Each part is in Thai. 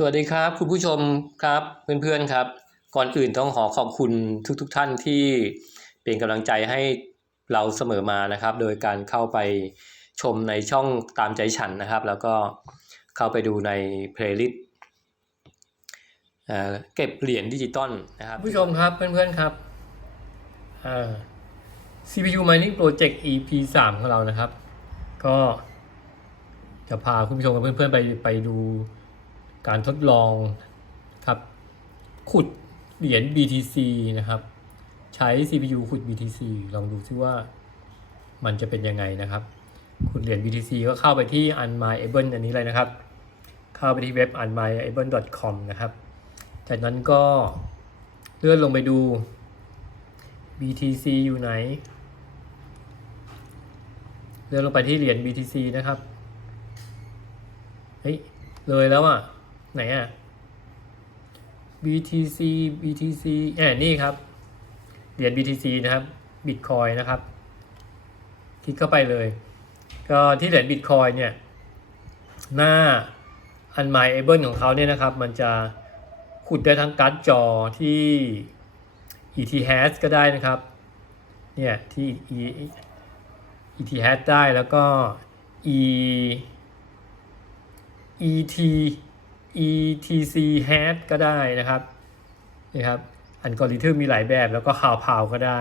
สวัสดีครับคุณผู้ชมครับเพื่อนๆครับ ก่อนอื่นต้องขอขอบคุณทุกๆทท่านที่เป็นกำลังใจให้เราเสมอมานะครับ โดยการเข้าไปชมในช่องตามใจฉันนะครับ แล้วก็เข้าไปดูในเพลย์ลิสต์เก็บเหรียญดิจิตอลนะครับผู้ชมครับเพื่อนๆครับ CPU Mining Project EP 3 ของเรานะครับ ก็จะพาคุณผู้ชมกับเพื่อนๆไปไปดู การทดลองครับขุดเหรียญ BTC นะครับ ใช้ CPU ขุด BTC ลองดูซิว่ามันจะเป็นยังไงนะครับ ขุดเหรียญ BTC ก็เข้าไปที่ unmyable อันนี้เลยนะครับ เข้าไปที่เว็บ unmyable.com นะครับ จากนั้นก็เลื่อนลงไปดู BTC อยู่ไหน เลื่อนลงไปที่เหรียญ BTC นะครับ เฮ้ย เลยแล้วอะ ไหนอะ BTC BTC แอบนี่ครับ เหรียญ BTC นะครับ Bitcoin นะครับ คลิกเข้าไปเลย ก็ที่เหรียญ Bitcoin เนี่ย หน้า Unmyable ของเขาเนี่ยนะครับ มันจะขุดได้ทั้งการ์ดจอที่ ETH ก็ได้นะครับ เนี่ย ที่ ETH ได้แล้วก็ E ET ETC hat ก็ได้นะครับนี่ครับอัลกอริทึมมีหลายแบบแล้วก็ข่าวพาวก็ได้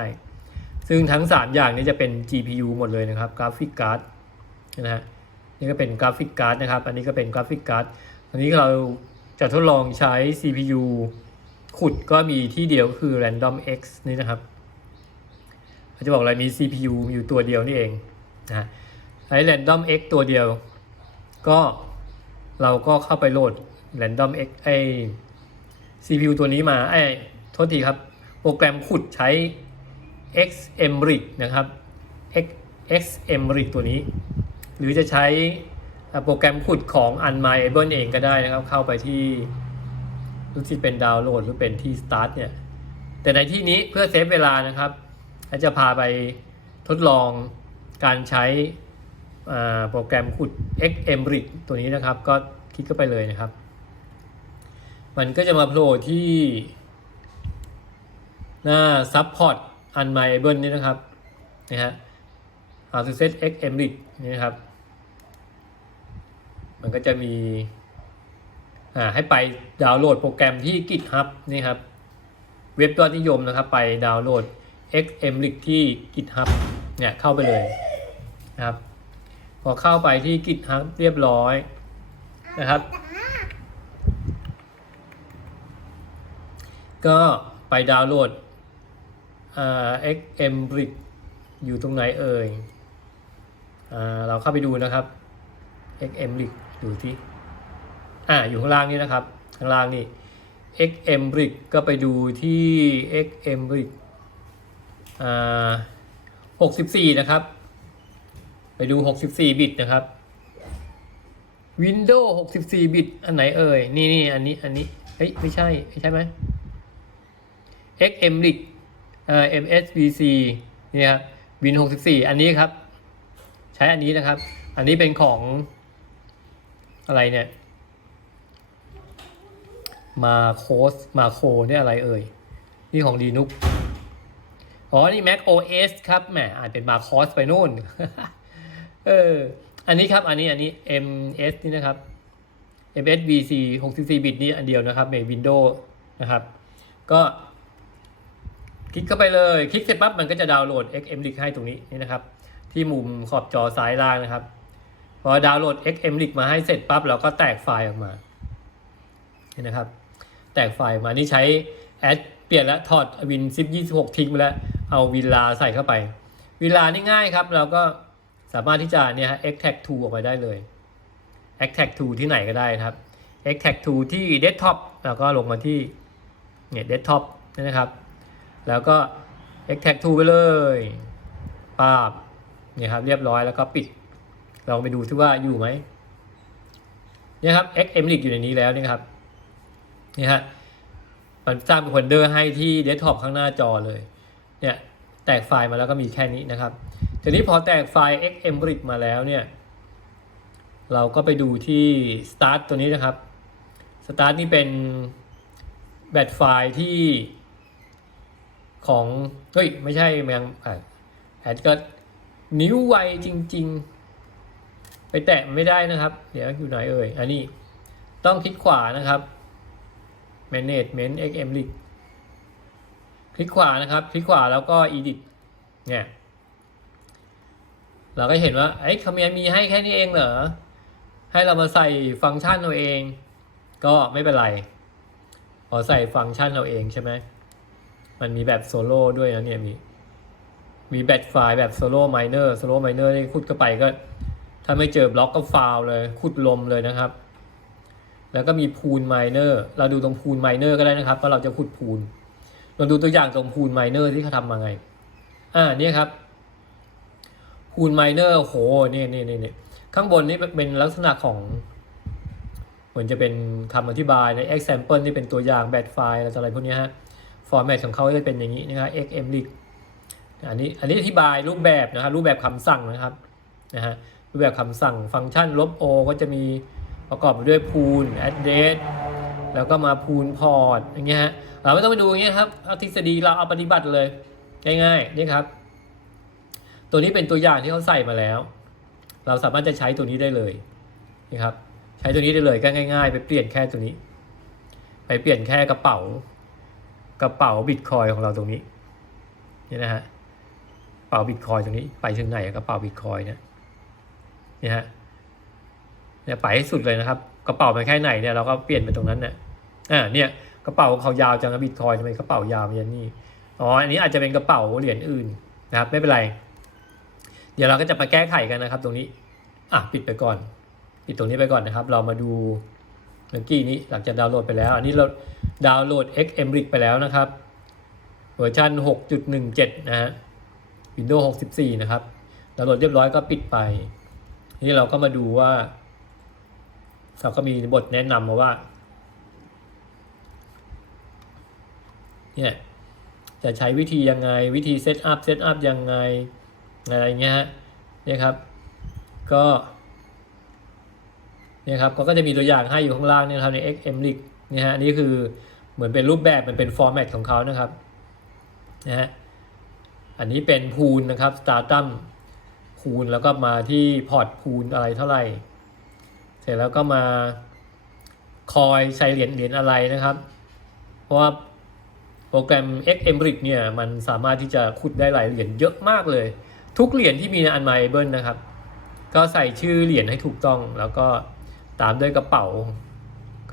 ซึ่งทั้ง 3 อย่างนี้จะเป็น GPU หมดเลยนะครับกราฟิกการ์ดนะฮะนี่ก็เป็นกราฟิกการ์ดนะครับ อันนี้ก็เป็นกราฟิกการ์ดอันนี้เราจะทดลองใช้ CPU ขุดก็มีที่เดียวคือ Random X นี่นะครับเขาจะบอกอะไรมี CPU อยู่ตัวเดียวนี่เองนะใช้ Random X ตัวเดียว ก็เราก็เข้าไปโหลด Random X ไอ CPU ตัวนี้มาไอ้โทษทีครับ โปรแกรมขุดใช้ XMRIG นะครับ X XMRIG ตัวนี้ หรือจะใช้โปรแกรมขุดของ Unmyable เองก็ได้นะครับ เข้าไปที่รู้สึกเป็นดาวน์โหลดหรือเป็นที่ Start เนี่ย แต่ในที่นี้เพื่อเซฟเวลานะครับจะพาไปทดลองการใช้โปรแกรมขุด XMRIG ตัวนี้นะครับ ก็คลิกเข้าไปเลยนะครับ มันก็จะมาโผล่ที่หน้า Support Unmyable นี่นะครับนะฮะ How to set XMRIG นี่นะครับ มันก็จะมีฮ่าให้ไปดาวน์โหลดโปรแกรมที่ GitHub นี่ครับ เว็บยอดนิยมนะครับไปดาวน์โหลด XMRIG ที่ GitHub เนี่ยเข้าไปเลยนะครับ พอเข้าไปที่ GitHub เรียบร้อยนะครับ ก็ไปดาวน์โหลด XMRIG อยู่ตรงไหนเอ่ยเราเข้าไปดูนะครับ XMRIG ดูที่อ่าอยู่ข้างล่างนี้นะครับ ข้างล่างนี่ XMRIG ก็ไปดูที่ XMRIG อ่า64 นะครับ ไปดู 64 บิตนะครับ Windows 64 บิต อันไหนเอ่ย นี่นี่อันนี้ อันนี้ เฮ้ย ไม่ใช่ ไม่ใช่ไหม XMRIG เอ่อ MSVC นี่ครับ Win 64 อันนี้ครับ ใช้อันนี้นะครับ อันนี้เป็นของอะไรเนี่ยมาโคสมาโคเนี่ยอะไรเอ่ย นี่ของดีนุกอ๋อ นี่ Mac OS ครับแหมอ่านเป็นมาคอสไปนู่น เออ อันนี้ครับ อันนี้ อันนี้ MS นี่นะครับ MSVC 64 บิตนี่อันเดียวนะครับใน Windows นะครับ ก็ ลิกเข้าไปเลย คลิกเสร็จปั๊บมันก็จะดาวน์โหลด XMRIG ให้ตรงนี้นี่นะครับ ที่มุมขอบจอซ้ายล่างนะครับ พอดาวน์โหลด XMRIG มาให้เสร็จปั๊บเราก็แตกไฟล์ออกมานี่นะครับ แตกไฟล์มานี่ใช้แอดเปลี่ยนแล้วถอดวินซิป26 ทิ้งไปแล้ว เอาวิลาใส่เข้าไป วิลานี่ง่ายครับ เราก็สามารถที่จะเนี่ยฮะ extract to ออกไปได้เลย extract to ที่ไหนก็ได้ครับ extract to ที่ desktop แล้วก็ลงมาที่เนี่ย desktop นะครับ แล้วก็ extract to ไปเลยป้าบเนี่ยครับเรียบร้อยแล้วก็ปิดลองไปดูที่ว่าอยู่ไหมเนี่ยครับ xmlink อยู่ในนี้แล้วนี่ครับนี่ฮะมันสร้างเป็นโฟลเดอร์ให้ที่เดสก์ท็อปข้างหน้าจอเลย เนี่ยแตกไฟล์มาแล้วก็มีแค่นี้นะครับทีนี้พอแตกไฟล์ xmbrick มาแล้วเนี่ย เราก็ไปดูที่ start ตัวนี้นะครับสตาร์ทนี่เป็นแบตไฟล์ที่ ของ เฮ้ย ไม่ใช่แมงอะแอดก็นิ้วไวจริง ๆ ไปแตะไม่ได้นะครับ เดี๋ยวอยู่ไหนเอ่ย อันนี้ ต้องคลิกขวานะครับ management xm link คลิกขวานะครับ คลิกขวาแล้วก็ edit เนี่ย เราก็เห็นว่าไอ้คอมเมนต์มีให้แค่นี้เองเหรอ ให้เรามาใส่ฟังก์ชันเราเอง ก็ไม่เป็นไรพอใส่ฟังก์ชันเราเองใช่ไหม มันมีแบบโซโล่ด้วยนะเนี่ยมี มีแบตไฟล์แบบโซโล่ไมเนอร์โซโล่ไมเนอร์นี่ขุดเข้าไปก็ ถ้าไม่เจอบล็อกก็ฟาวเลยขุดลมเลยนะครับ แล้วก็มีพูลไมเนอร์เราดูตรงพูลไมเนอร์ก็ได้นะครับว่าเราจะขุดพูลเราดูตัวอย่างตรงพูลไมเนอร์ที่เขาทำมาไง อ่าเนี่ยครับพูลไมเนอร์โหนี่นี่นี่นี่ข้างบนนี่เป็นลักษณะของเหมือนจะเป็นคำอธิบายใน example ที่เป็นตัวอย่างแบตไฟล์อะไรพวกนี้ฮะ ฟอร์แมตของเขาจะเป็นอย่างนี้นะครับ xmld อันนี้อันนี้อธิบายรูปแบบนะครับรูปแบบคำสั่งนะครับนะฮะรูปแบบคำสั่งฟังก์ชันลบ o ก็จะมีประกอบไปด้วย pool address แล้วก็มา pool port อย่างเงี้ยฮะเราไม่ต้องไปดูอย่างเงี้ยครับเอาทฤษฎีเราเอาปฏิบัติเลยง่ายๆนี่ครับ ตัวนี้เป็นตัวอย่างที่เขาใส่มาแล้ว เราสามารถจะใช้ตัวนี้ได้เลยนี่ครับ ใช้ตัวนี้ได้เลยก็ง่าย ๆ ไปเปลี่ยนแค่ตัวนี้ ไปเปลี่ยนแค่กระเป๋า กระเป๋าบิตคอยของเราตรงนี้นี่นะฮะกระเป๋าบิตคอยตรงนี้ไปถึงไหนอะกระเป๋าบิตคอยเนี่ยนี่ฮะเนี่ยไปให้สุดเลยนะครับ กระเป๋ามันแค่ไหนเนี่ยเราก็เปลี่ยนไปตรงนั้นเนี่ยอ่าเนี่ยกระเป๋าเขายาวจังนะบิตคอยทำไมกระเป๋ายาวอย่างนี้อ๋ออันนี้อาจจะเป็นกระเป๋าเหรียญอื่นนะครับไม่เป็นไร เดี๋ยวเราก็จะมาแก้ไขกันนะครับ ตรงนี้อะปิดไปก่อน ปิดตรงนี้ไปก่อนนะครับ เรามาดูเมื่อกี้นี้หลังจากดาวน์โหลดไปแล้ว อันนี้เรา ดาวน์โหลด XMRIC ไปแล้วนะครับ เวอร์ชัน6.17 นะฮะ Windows 64 นะครับ ดาวน์โหลดเรียบร้อยก็ปิดไป นี่เราก็มาดูว่าเขาก็มีบทแนะนำมาว่า เนี่ย จะใช้วิธียังไง วิธีเซตอัพ เซตอัพยังไง อะไรเงี้ยฮะเนี่ยครับ ก็เนี่ยครับก็จะมีตัวอย่างให้อยู่ข้างล่างเนี่ยครับใน XMLink เนี่ฮะนี่คือเหมือนเป็นรูปแบบมันเป็นฟอร์แมตของเขานะครับนะฮะอันนี้เป็นพูลนะครับ Startum พูลแล้วก็มาที่พอร์ตพูลอะไรเท่าไหร่ เสร็จแล้วก็มาคอยใช้เหรียญเหรียญอะไรนะครับ เพราะว่าโปรแกรม XMRIC เนี่ยมันสามารถที่จะขุดได้หลายเหรียญเยอะมากเลย ทุกเหรียญที่มีใน Unmiable นะครับ ก็ใส่ชื่อเหรียญให้ถูกต้องแล้วก็ตามด้วยกระเป๋า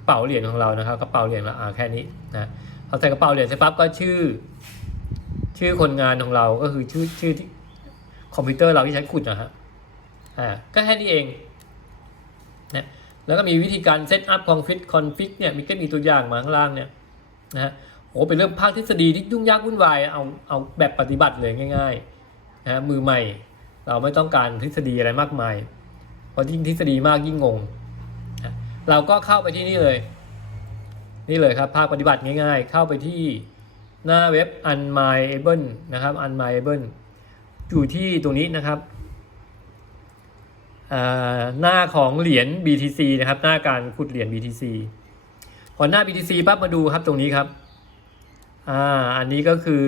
เป๋าเหรียญของเรานะครับกระเป๋าเหรียญละอ่าแค่นี้นะพอใส่กระเป๋าเหรียญเสร็จปั๊บก็ชื่อ ชื่อคนงานของเราก็คือชื่อชื่อที่คอมพิวเตอร์เราที่ใช้ขุดนะฮะอ่าก็แค่นี้เองนะแล้วก็มีวิธีการเซตอัพคอนฟิกคอนฟิกเนี่ยมีก็มีตัวอย่างมาข้างล่างเนี่ยนะฮะโอ้เป็นเรื่องภาคทฤษฎีที่ยุ่งยากวุ่นวายเอาเอาแบบปฏิบัติเลยง่ายๆนะมือใหม่ เราไม่ต้องการทฤษฎีอะไรมากมายเพราะยิ่งทฤษฎีมากยิ่งงง เราก็เข้าไปที่นี่เลย นี่เลยครับภาคปฏิบัติง่ายๆ เข้าไปที่หน้าเว็บ unmyable นะครับ unmyable อยู่ที่ตรงนี้นะครับหน้าของเหรียญ BTC นะครับ หน้าการขุดเหรียญ BTC พอหน้า BTC ปั๊บมาดูครับตรงนี้ครับอ่าอันนี้ก็คือ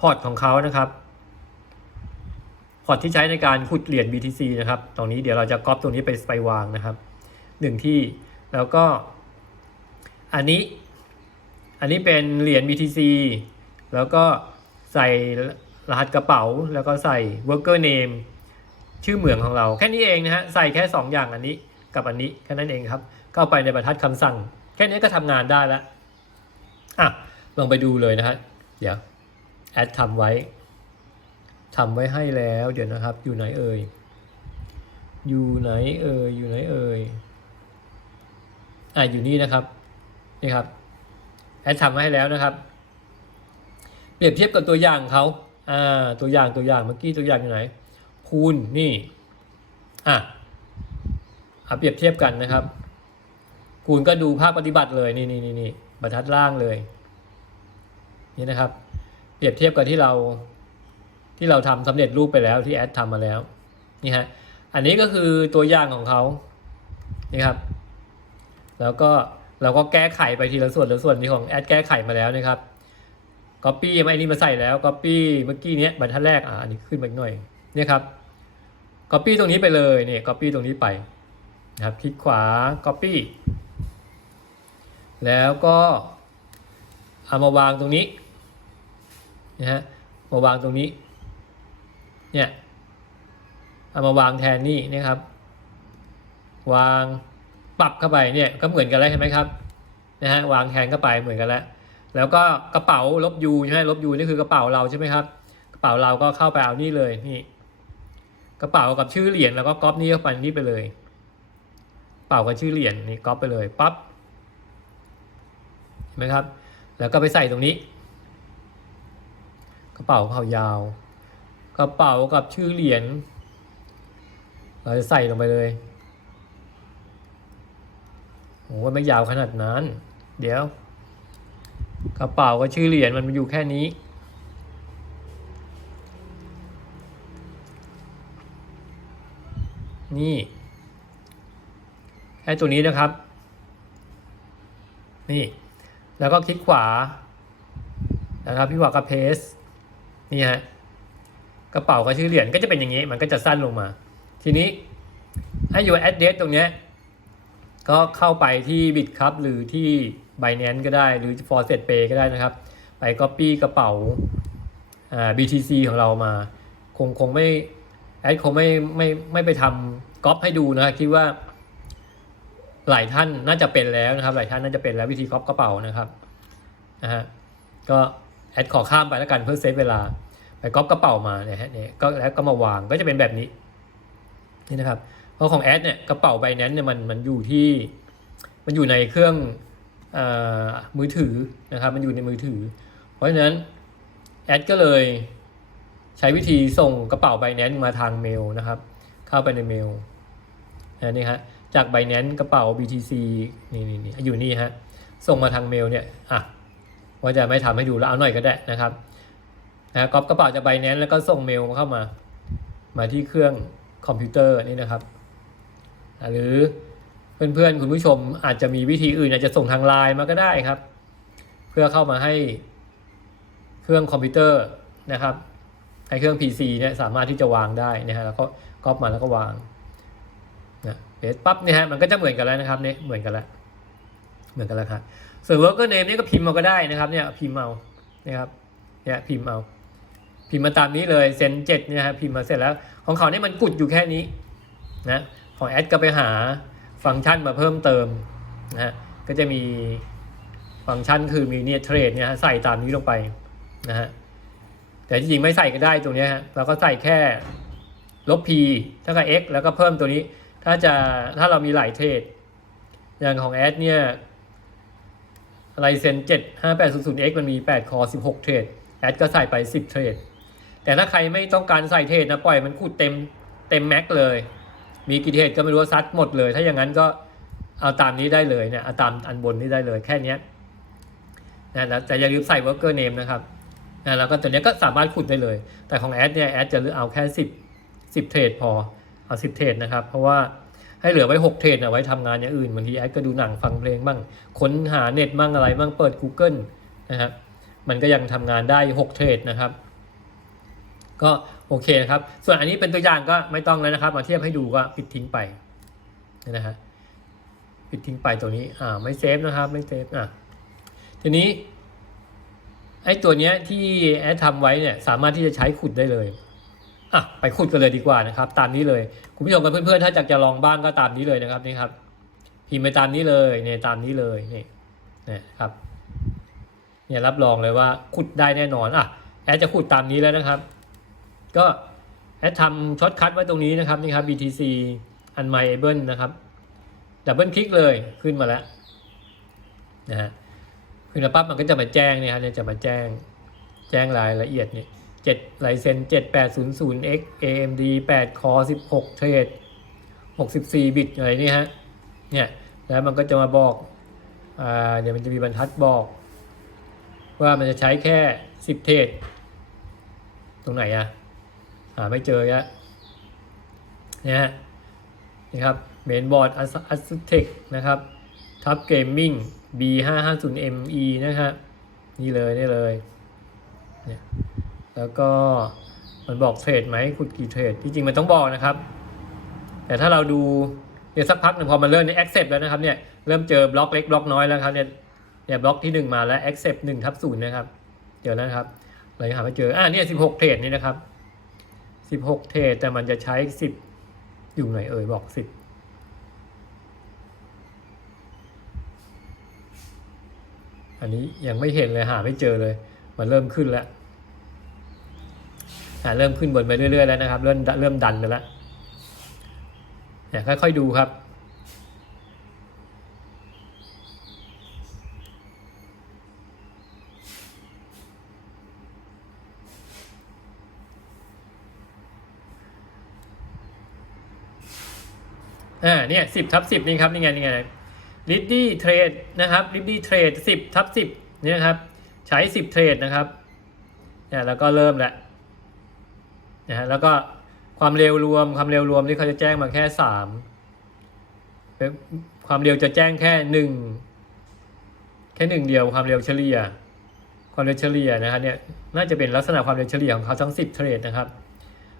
พอร์ตของเขานะครับ พอร์ตที่ใช้ในการขุดเหรียญ BTC นะครับ ตรงนี้เดี๋ยวเราจะก๊อปตรงนี้ไปไปวางนะครับ หนึ่งที่ แล้วก็ อันนี้ อันนี้เป็นเหรียญ BTC แล้วก็ใส่รหัสกระเป๋า แล้วก็ใส่ worker name ชื่อเหมืองของเรา แค่นี้เองนะฮะ ใส่แค่ 2 อย่างอันนี้กับอันนี้แค่นั้นเองครับ เข้าไปในบรรทัดคำสั่ง แค่นี้ก็ทำงานได้แล้วอะ ลองไปดูเลยนะฮะ เดี๋ยว แอดทำไว้ทำไว้ให้แล้ว เดี๋ยวนะครับ อยู่ไหนเอ่ย อยู่ไหนเอ่ย อยู่ไหนเอ่ย อะอยู่นี่นะครับนี่ครับแอดทำไว้ให้แล้วนะครับ เปรียบเทียบกับตัวอย่างเขาอ่าตัวอย่างตัวอย่างเมื่อกี้ตัวอย่างอยู่ไหนคูณนี่อะอะเปรียบเทียบกันนะครับคูณก็ดูภาคปฏิบัติเลยนี่นี่นี่นี่บรรทัดล่างเลยนี่นะครับ เปรียบเทียบกับที่เราที่เราทำสำเร็จรูปไปแล้วที่แอดทำมาแล้วนี่ฮะอันนี้ก็คือตัวอย่างของเขานี่ครับ แล้วก็เราก็แก้ไขไปทีละส่วนละส่วนที่ของแอดแก้ไขมาแล้วนะครับ copy ไม่อันนี้มาใส่แล้ว copy เมื่อกี้เนี้ยบรรทัดแรกอะอันนี้ขึ้นมาหน่อยเนี่ยครับ copy ตรงนี้ไปเลยเนี่ย copy ตรงนี้ไปนะครับคลิกขวา copy แล้วก็เอามาวางตรงนี้นะฮะมาวางตรงนี้เนี่ยเอามาวางแทนนี่นะครับ วาง ปรับเข้าไปเนี่ยก็เหมือนกันแล้วใช่ไหมครับนะฮะวางแทนเข้าไปเหมือนกันแล้ว แล้วก็กระเป๋าลบยูใช่ไหมลบยูนี่คือกระเป๋าเราใช่ไหมครับกระเป๋าเราก็เข้าไปเอานี่เลยนี่ กระเป๋ากับชื่อเหรียญแล้วก็ก๊อปนี่เข้าไปนี่ไปเลยกระเป๋ากับชื่อเหรียญนี่ก๊อปไปเลยปั๊บเห็นไหมครับ แล้วก็ไปใส่ตรงนี้ กระเป๋าเผายาว กระเป๋ากับชื่อเหรียญเราจะใส่ลงไปเลย โอ้ไม่ยาวขนาดนั้น เดี๋ยว กระเป๋ากับชื่อเหรียญมันมาอยู่แค่นี้ นี่แค่ตัวนี้นะครับ นี่ แล้วก็คลิกขวา นะครับพี่ขวากับเพสนี่ฮะกระเป๋ากับชื่อเหรียญก็จะเป็นอย่างนี้ มันก็จะสั้นลงมา ทีนี้ให้อยู่ address ตรงเนี้ย ก็เข้าไปที่ Bit ครับหรือที่ Binance ก็ได้หรือ f o r s e t Pay ก็ได้นะครับ ไป Copy กระเป๋าอ่า BTC ของเรามา คงคงไม่แอดคงไม่ไม่ไม่ไปทำก๊อปให้ดูนะครับคิดว่า หลายท่านน่าจะเป็นแล้วนะครับ หลายท่านน่าจะเป็นแล้ววิธีก๊อปกระเป๋านะครับนะฮะก็แอดขอข้ามไปแล้วกันเพื่อเซฟเวลา ไปก๊อปกระเป๋ามาเนี่ยฮะเนี่ยก็แล้วก็มาวางก็จะเป็นแบบนี้นี่นะครับ เพราะของแอดเนี่ยกระเป๋าใบนั้นเนี่ยมันมันอยู่ที่มันอยู่ในเครื่องอมือถือนะครับ มันอยู่ในมือถือ เพราะฉะนั้นแอดก็เลยใช้วิธีส่งกระเป๋าใบนั้นมาทางเมลนะครับ เข้าไปในเมลนะนี่ฮะจากใบนั้นกระเป๋า BTC นี่นี่นี่อยู่นี่ฮะส่งมาทางเมลเนี่ยอะว่าจะไม่ทำให้ดูแล้วเอาหน่อยก็ได้นะครับนะก๊อปกระเป๋าจากใบนั้นแล้วก็ส่งเมลเข้ามา มาที่เครื่องคอมพิวเตอร์นี่นะครับ หรือเพื่อนๆคุณผู้ชมอาจจะมีวิธีอื่นอาจจะส่งทางไลน์มาก็ได้ครับ เพื่อเข้ามาให้เครื่องคอมพิวเตอร์นะครับให้เครื่อง PC เนี่ยสามารถที่จะวางได้นะฮะแล้วก็ก๊อปมาแล้วก็วางนะเสร็จปั๊บเนี่ยฮะมันก็จะเหมือนกันแล้วนะครับเนี่ยเหมือนกันแล้วเหมือนกันแล้วครับส่วน worker name นี่ก็พิมพ์มาก็ได้นะครับเนี่ยพิมพ์เอานะครับเนี่ยพิมพ์เอา พิมพ์มาตามนี้เลยเซนเจ็ดเนี่ยฮะพิมพ์มาเสร็จแล้ว ของเขาเนี่ยมันกุดอยู่แค่นี้นะ ของแอดก็ไปหาฟังก์ชันมาเพิ่มเติมนะฮะก็จะมีฟังก์ชันคือมีเนี่ยเทรดเนี่ยฮะใส่ตามนี้ลงไปนะฮะแต่จริงๆไม่ใส่ก็ได้ตรงนี้ฮะเราก็ใส่แค่ลบ p เท่ากับ x แล้วก็เพิ่มตัวนี้ ถ้าจะถ้าเรามีหลายเทรดอย่างของแอดเนี่ยไลเซน7 5 8 0 0 x มันมี8คอ16เทรดแอดก็ใส่ไป10เทรดแต่ถ้าใครไม่ต้องการใส่เทรดนะปล่อยมันคูดเต็มเต็มแม็กเลย มีกี่เทรดก็ไม่รู้ซัดหมดเลย ถ้าอย่างนั้นก็เอาตามนี้ได้เลยเนี่ยเอาตามอันบนนี้ได้เลยแค่นี้นะแล้วแต่อย่าลืมใส่ worker name นะครับนะแล้วก็ตัวนี้ก็สามารถขุดได้เลย แต่ของแอดเนี่ยแอดจะเลือกเอาแค่ 10 10เทรดพอเอา 10เทรดนะครับ เพราะว่าให้เหลือไว้ 6 เทรดเอาไว้ทำงานอย่างอื่นบางทีแอดก็ดูหนังฟังเพลงบ้างค้นหาเน็ตบ้างอะไรบ้างเปิด Google นะครับมันก็ยังทำงานได้ 6 เทรดนะครับ ก็ โอเคครับ ส่วนอันนี้เป็นตัวอย่างก็ไม่ต้องแล้วนะครับ มาเทียบให้ดูก็ปิดทิ้งไปนะฮะปิดทิ้งไปตัวนี้อ่าไม่เซฟนะครับ ไม่เซฟอะทีนี้ไอ้ตัวเนี้ยที่แอดทำไว้เนี่ยสามารถที่จะใช้ขุดได้เลยอะไปขุดกันเลยดีกว่านะครับ ตามนี้เลยคุณผู้ชมกับเพื่อนๆถ้าอยากจะลองบ้างก็ตามนี้เลยนะครับนี่ครับพิมพ์ไปตามนี้เลยเนี่ยตามนี้เลยนี่นะครับเนี่ยรับรองเลยว่าขุดได้แน่นอนอะแอดจะขุดตามนี้แล้วนะครับ ก็แอดทำช็อตคัทไว้ตรงนี้นะครับนี่ครับ BTC Unmyable นะครับดับเบิลคลิกเลยขึ้นมาแล้วนะฮะขึ้นมาปั๊บมันก็จะมาแจ้งเนี่ยฮะเนี่ยจะมาแจ้งแจ้งรายละเอียดเนี่ยเจ็ดไลเซนเจ็ดแปดศูนย์ศูนย์ X AMD แปดคอสิบหกเทรดหกสิบสี่บิตอะไรนี่ฮะเนี่ยแล้วมันก็จะมาบอกอ่าเดี๋ยวมันจะมีบรรทัดบอก ว่ามันจะใช้แค่สิบเทรดตรงไหนอะาไม่เจอแล้วเนี่ยฮะนี่ครับเมนบอร์ดอัสเทคนะครับทับเกมมิ่ง B 5 5 0 ME นะครับนี่เลยนี่เลยเนี่ยแล้วก็มันบอกเทรดไหมขุดกี่เทรดที่จริงมันต้องบอกนะครับ แต่ถ้าเราดูเดี๋ยวสักพักหนึ่งพอมันเริ่มใน accept แล้วนะครับเนี่ยเริ่มเจอบล็อกเล็กบล็อกน้อยแล้วครับเนี่ยเนี่ยบล็อกที่หนึ่งมาแล้ว accept หนึ่งทับศูนย์นะครับ เดี๋ยวนะครับเราจะหาไม่เจออ่าเนี่ยสิบหกเทรดนี่นะครับ สิบหกเทรดแต่มันจะใช้สิบอยู่ไหนเอ่ยบอกสิบอันนี้ยังไม่เห็นเลยหาไม่เจอเลย มันเริ่มขึ้นแล้วเริ่มขึ้นบนไปเรื่อยๆแล้วนะครับ เริ่มเริ่มดันไปแล้วเนี่ยค่อยๆดูครับ อ่าเนี่ยสิบทับสิบนี่ครับนี่ไงนี่ไงลิดดี้เทรดนะครับลิดดี้เทรดสิบทับสิบนี่นะครับ ใช้สิบเทรดนะครับเนี่ยแล้วก็เริ่มแหล้วนะฮะแล้วก็ความเร็วรวมความเร็วรวมที่เขาจะแจ้งมาแค่สามความเร็วจะแจ้งแค่หนึ่งแค่หนึ่งเดียวความเร็วเฉลี่ย ความเร็วเฉลี่ยนะครับเนี่ยน่าจะเป็นลักษณะความเร็วเฉลี่ยของเขาทั้งสิบเทรดนะครับ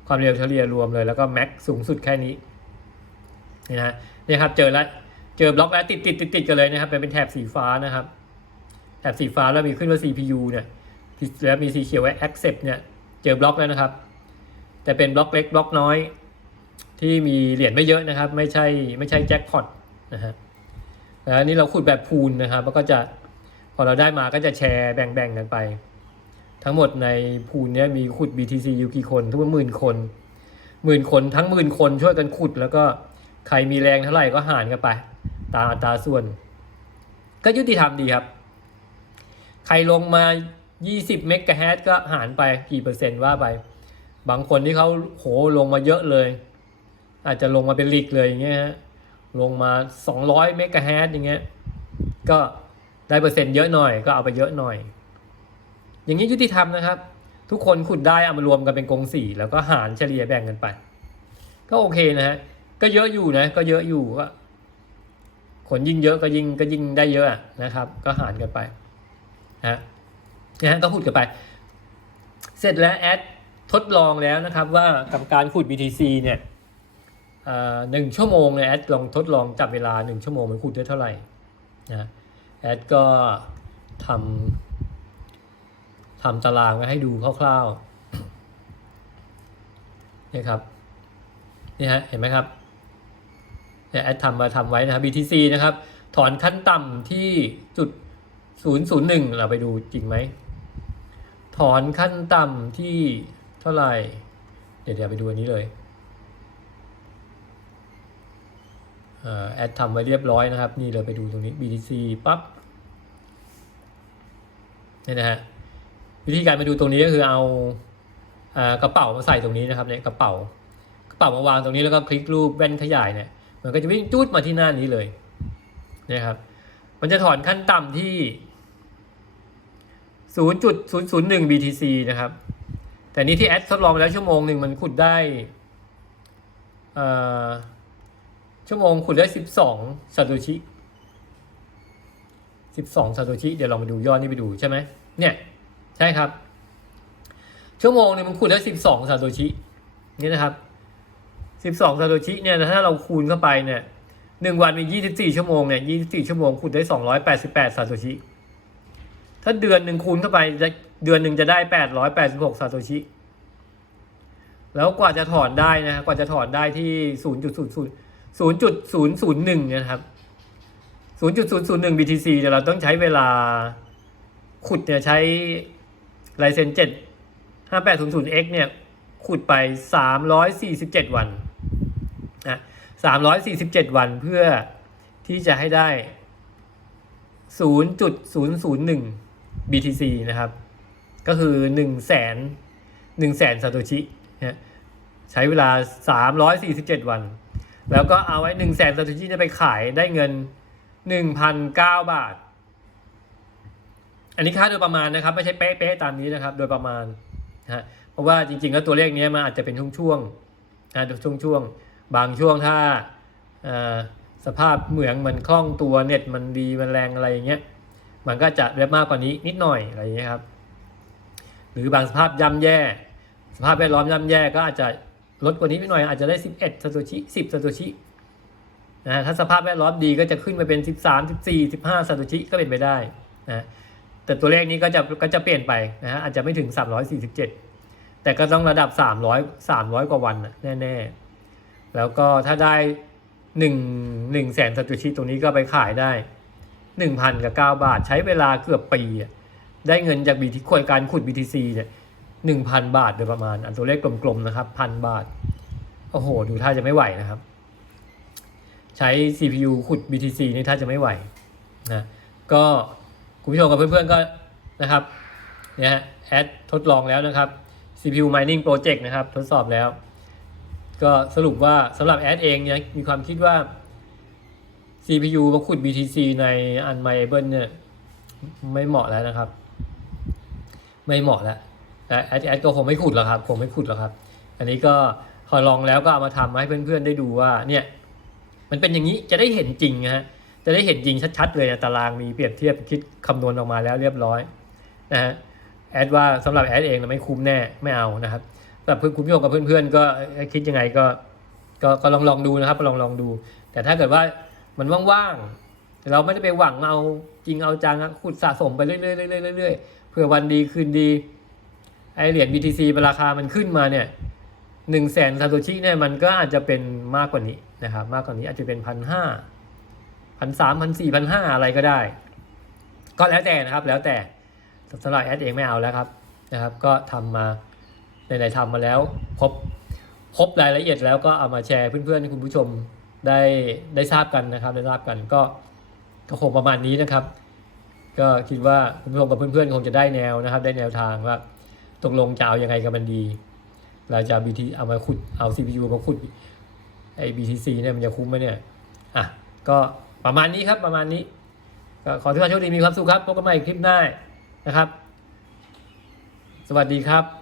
ความเร็วเฉลี่ยรวมเลยแล้วก็แม็กสูงสุดแค่นี้ นี่นะนี่ครับเจอแล้วเจอบล็อกแล้วติดติดติดติดกันเลยนะครับเป็นแถบสีฟ้านะครับ แถบสีฟ้าแล้วมีขึ้นว่า CPU เนี่ยแล้วมีสีเขียวว่า accept เนี่ยเจอบล็อกแล้วนะครับ แต่เป็นบล็อกเล็กบล็อกน้อย ที่มีเหรียญไม่เยอะนะครับ ไม่ใช่ไม่ใช่แจ็คพอตนะฮะแล้วนนี้เราขุดแบบพูนนะครับแล้วก็จะพอเราได้มาก็จะแชร์แบ่งๆกันไป ทั้งหมดในพูนนี้มีขุด BTC อยู่กี่คนทุกหมื่นคนหมื่นคนทั้งหมื่นคนช่วยกันขุดแล้วก็ ใครมีแรงเท่าไหร่ก็หารกันไป ตามอัตราส่วน ก็ยุติธรรมดีครับ ใครลงมา 20 เมกะเฮิรตก็หารไปกี่เปอร์เซ็นต์ว่าไป บางคนที่เขาโหลงมาเยอะเลย อาจจะลงมาเป็นลิกเลยอย่างเงี้ยฮะลงมา 200 เมกะเฮิรตอย่างเงี้ยก็ได้เปอร์เซ็นต์เยอะหน่อยก็เอาไปเยอะหน่อย อย่างนี้ยุติธรรมนะครับ ทุกคนขุดได้เอามารวมกันเป็นกงสี่แล้วก็หารเฉลี่ยแบ่งกันไป ก็โอเคนะฮะ ก็เยอะอยู่นะ ก็เยอะอยู่ก็คนยิ่งเยอะก็ยิ่งก็ยิ่งได้เยอะนะครับ ก็หารกันไปนะนะฮะก็พูดกันไป เสร็จแล้วแอดทดลองแล้วนะครับ ว่ากับการขุด BTC เนี่ยหนึ่งชั่วโมงเนี่ยแอดลองทดลองจับเวลาหนึ่งชั่วโมงมันขุดได้เท่าไหร่นะแอดก็ทำทำตารางไว้ให้ดูคร่าวๆนี่ครับนี่ฮะเห็นไหมครับ เนี่ยแอดทำมาทำไว้นะครับ BTC นะครับ ถอนขั้นต่ำที่จุด 001 เราไปดูจริงไหม ถอนขั้นต่ำที่เท่าไหร่ เดี๋ยวเดี๋ยวไปดูอันนี้เลยแอดทำไว้เรียบร้อยนะครับ นี่เราไปดูตรงนี้ BTC ปั๊บนี่นะฮะวิธีการไปดูตรงนี้ก็คือเอากระเป๋ามาใส่ตรงนี้นะครับเนี่ยกระเป๋ากระเป๋ามาวางตรงนี้แล้วก็คลิกรูปแว่นขยายเนี่ย มันก็จะวิ่งจูดมาที่หน้านี้เลยนะครับ มันจะถอนขั้นต่ำที่ 0.001 BTC นะครับ แต่นี้ที่แอดทดลองไปแล้วชั่วโมงหนึ่งมันขุดได้ชั่วโมงขุดได้ 12ซาโตชิ 12ซาโตชิ เดี๋ยวลองมาดูยอดนี่ไปดูใช่ไหมเนี่ยใช่ครับ ชั่วโมงนึงมันขุดได้ 12ซาโตชินี่นะครับ สิบสองซาโตชิเนี่ยถ้าเราคูณเข้าไปเนี่ยหนึ่งวันมียี่สิบสี่ชั่วโมงเนี่ยยี่สิบสี่ชั่วโมงคูณได้สองร้อยแปดสิบแปดซาโตชิ ถ้าเดือนหนึ่งคูณเข้าไปจะเดือนหนึ่งจะได้แปดร้อยแปดสิบหกซาโตชิ แล้วกว่าจะถอนได้นะกว่าจะถอนได้ที่ศูนย์จุดศูนย์ศูนย์ศูนย์จุดศูนย์ศูนย์หนึ่งนะครับศูนย์จุดศูนย์ศูนย์หนึ่ง BTC เดี๋ยวเราต้องใช้เวลาขุดเนี่ยใช้ลายเซนเจ็ดห้าแปดศูนย์ศูนย์ X เนี่ยขุดไปสามร้อยสี่สิบเจ็ดวัน นะสามร้อยสี่สิบเจ็ดวันเพื่อที่จะให้ได้ศูนย์จุดศูนย์ศูนย์หนึ่ง BTC นะครับ ก็คือหนึ่งแสนหนึ่งแสนซาโตชิใช้เวลาสามร้อยสี่สิบเจ็ดวัน แล้วก็เอาไว้หนึ่งแสนซาโตชิจะไปขายได้เงินหนึ่งพันเก้าบาท อันนี้ค่าโดยประมาณนะครับ ไม่ใช่เป๊ะๆตามนี้นะครับ โดยประมาณนะฮะเพราะว่าจริงๆแล้วตัวเลขนี้มันอาจจะเป็นช่วงๆนะช่วงๆ บางช่วงถ้าสภาพเหมืองมันคล่องตัวเน็ตมันดีมันแรงอะไรอย่างเงี้ยมันก็จะได้มากกว่านี้นิดหน่อยอะไรอย่างเงี้ยครับ หรือบางสภาพย่ำแย่ สภาพแวดล้อมย่ำแย่ก็อาจจะลดกว่านี้นิดหน่อย อาจจะได้ 11สโตชิ10สโตชินะฮะถ้าสภาพแวดล้อมดีก็จะขึ้นไปเป็น 13 14 15สโตชิก็เป็นไปได้นะแต่ตัวเลขนี้ก็จะก็จะเปลี่ยนไปนะฮะอาจจะไม่ถึง 347 แต่ก็ต้องระดับ 300 300 กว่าวันน่ะแน่ๆ แล้วก็ถ้าได้1 1แสนสโตชิตรงนี้ก็ไปขายได้1,000กับ9บาท ใช้เวลาเกือบปีอะได้เงินจากบีทีควยการขุด BTC เนี่ยหนึ่งพันบาทโดยประมาณ อันตัวเลขกลมๆนะครับพันบาท โอ้โห ดูท่าจะไม่ไหวนะครับ ใช้ CPU ขุด BTC นี่ท่าจะไม่ไหวนะก็คุณผู้ชมกับเพื่อนๆก็นะครับเนี่ยฮะแอดทดลองแล้วนะครับ CPU Mining Project นะครับ ทดสอบแล้ว ก็สรุปว่าสำหรับแอดเองเนี่ยมีความคิดว่า CPU มาขุด BTC ใน Unmiable เนี่ยไม่เหมาะแล้วนะครับ ไม่เหมาะแล้วแต่แอดแอดก็คงไม่ขุดหรอกครับคงไม่ขุดหรอกครับ อันนี้ก็พอลองแล้วก็เอามาทำให้เพื่อนๆได้ดูว่าเนี่ยมันเป็นอย่างนี้จะได้เห็นจริงนะฮะจะได้เห็นจริงชัดๆเลยนะตารางมีเปรียบเทียบคิดคำนวณออกมาแล้วเรียบร้อยนะฮะแอดว่าสำหรับแอดเองนะไม่คุ้มแน่ไม่เอานะครับ แบบเพื่อนคุณผู้ชมกับเพื่อนๆก็คิดยังไงก็ก็ก็ลองลองดูนะครับลองลองดู แต่ถ้าเกิดว่ามันว่างๆเราไม่ได้ไปหวังเอาจริงเอาจังขุดสะสมไปเรื่อยๆเรื่อยๆเพื่อวันดีคืนดีไอเหรียญ BTC ราคามันขึ้นมาเนี่ยหนึ่งแสนซาโตชิเนี่ยมันก็อาจจะเป็นมากกว่านี้นะครับ มากกว่านี้อาจจะเป็นพันห้าพันสามพันสี่พันห้าอะไรก็ได้ ก็แล้วแต่นะครับแล้วแต่สำหรับแอดเองไม่เอาแล้วครับนะครับ ก็ทำมา ไหนๆทำมาแล้วพบพบรายละเอียดแล้วก็เอามาแชร์เพื่อนๆให้คุณผู้ชมได้ได้ทราบกันนะครับได้ทราบกันก็ก็คงประมาณนี้นะครับ ก็คิดว่าคุณผู้ชมกับเพื่อนๆคงจะได้แนวนะครับ ได้แนวทางว่าตกลงจะเอายังไงกับมันดี เราจะ BT เอามาขุดเอา CPU มาขุดไอ้ BTC เนี่ยมันจะคุ้มไหมเนี่ยอะก็ประมาณนี้ครับประมาณนี้ก็ขอทุกท่านโชคดีมีความสุขครับพบกันใหม่คลิปหน้านะครับ สวัสดีครับ